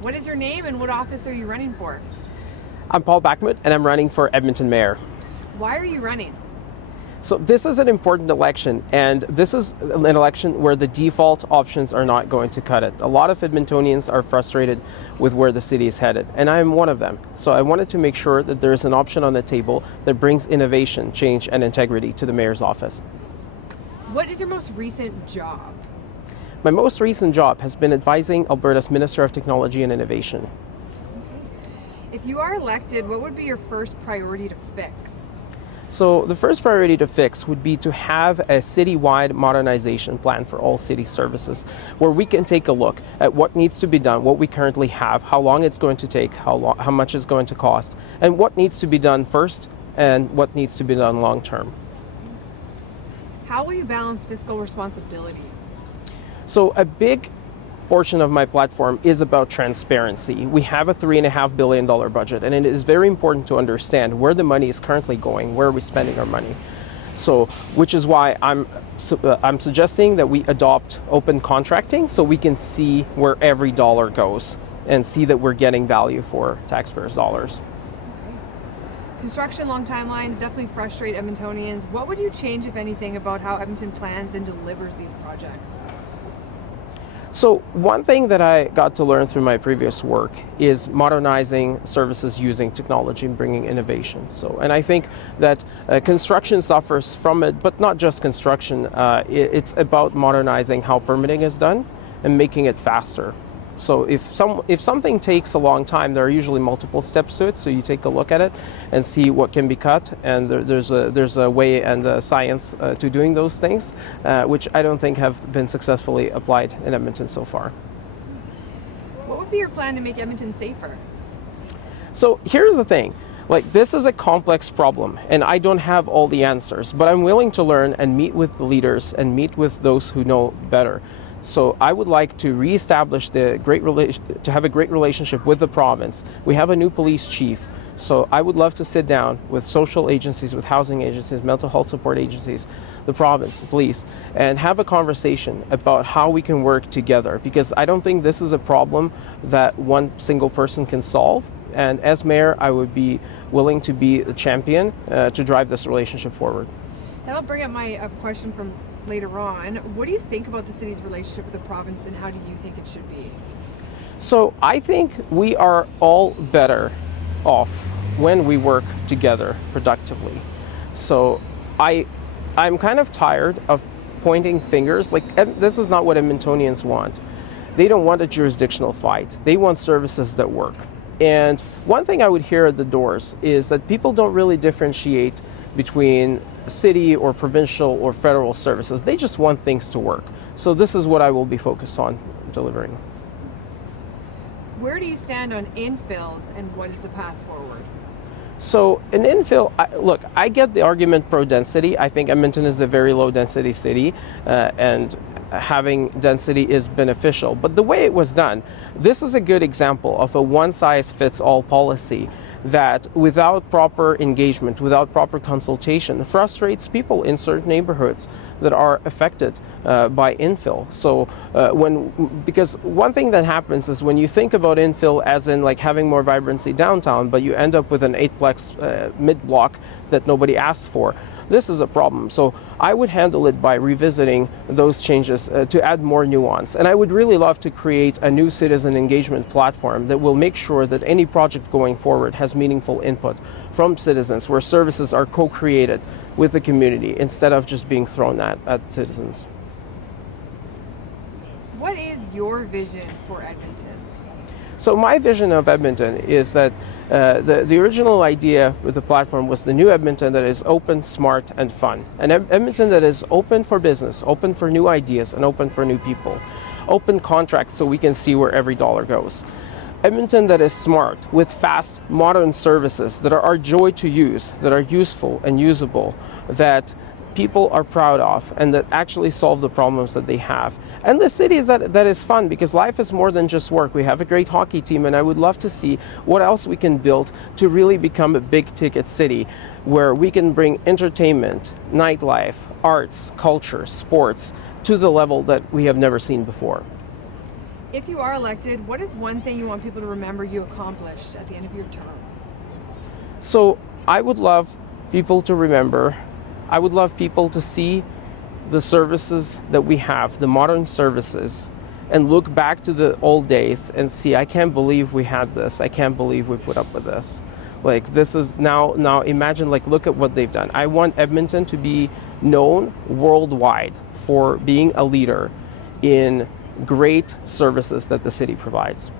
What is your name and what office are you running for? I'm Paul BAKHMUT and I'm running for Edmonton Mayor. Why are you running? So this is an important election, and this is an election where the default options are not going to cut it. A lot of Edmontonians are frustrated with where the city is headed, and I am one of them. So I wanted to make sure that there is an option on the table that brings innovation, change, and integrity to the mayor's office. What is your most recent job? My most recent job has been advising Alberta's Minister of Technology and Innovation. If you are elected, what would be your first priority to fix? So the first priority to fix would be to have a citywide modernization plan for all city services, where we can take a look at what needs to be done, what we currently have, how long it's going to take, how much it's going to cost, and what needs to be done first and what needs to be done long term. How will you balance fiscal responsibility? So a big portion of my platform is about transparency. We have a $3.5 billion budget, and it is very important to understand where the money is currently going, where are we spending our money. So, which is why I'm suggesting that we adopt open contracting so we can see where every dollar goes and see that we're getting value for taxpayers' dollars. Construction long timelines definitely frustrate Edmontonians. What would you change, if anything, about how Edmonton plans and delivers these projects? So one thing that I got to learn through my previous work is modernizing services using technology and bringing innovation. And I think that construction suffers from it, but not just construction. It's about modernizing how permitting is done and making it faster. So if something takes a long time, there are usually multiple steps to it. So you take a look at it and see what can be cut, and there's a way and a science to doing those things, which I don't think have been successfully applied in Edmonton so far. What would be your plan to make Edmonton safer? So here's the thing. This is a complex problem, and I don't have all the answers, but I'm willing to learn and meet with the leaders and meet with those who know better. So I would like to reestablish to have a great relationship with the province. We have a new police chief, so I would love to sit down with social agencies, with housing agencies, mental health support agencies, the province, police, and have a conversation about how we can work together, because I don't think this is a problem that one single person can solve. And as mayor, I would be willing to be a champion to drive this relationship forward. That'll bring up my question from later on. What do you think about the city's relationship with the province, and how do you think it should be? So I think we are all better off when we work together productively. So I'm kind of tired of pointing fingers. This is not what Edmontonians want. They don't want a jurisdictional fight. They want services that work. And one thing I would hear at the doors is that people don't really differentiate between city or provincial or federal services. They just want things to work. So this is what I will be focused on delivering. Where do you stand on infills, and what is the path forward? So an infill, look, I get the argument pro-density. I think Edmonton is a very low-density city, and having density is beneficial. But the way it was done, this is a good example of a one-size-fits-all policy that, without proper engagement, without proper consultation, frustrates people in certain neighborhoods that are affected by infill. So because one thing that happens is when you think about infill as in having more vibrancy downtown, but you end up with an 8-plex mid-block that nobody asks for, this is a problem. So I would handle it by revisiting those changes to add more nuance. And I would really love to create a new citizen engagement platform that will make sure that any project going forward has meaningful input from citizens, where services are co-created with the community instead of just being thrown at citizens. What is your vision for Edmonton? So my vision of Edmonton is that the original idea with the platform was the new Edmonton that is open, smart, and fun. An Edmonton that is open for business, open for new ideas, and open for new people. Open contracts so we can see where every dollar goes. Edmonton that is smart, with fast, modern services that are our joy to use, that are useful and usable, that people are proud of, and that actually solve the problems that they have. And the city is that is fun, because life is more than just work. We have a great hockey team, and I would love to see what else we can build to really become a big ticket city where we can bring entertainment, nightlife, arts, culture, sports to the level that we have never seen before. If you are elected, what is one thing you want people to remember you accomplished at the end of your term? So I would love people to remember, I would love people to see the services that we have, the modern services, and look back to the old days and see, I can't believe we had this. I can't believe we put up with this. Like, this is now imagine, like, look at what they've done. I want Edmonton to be known worldwide for being a leader in great services that the city provides.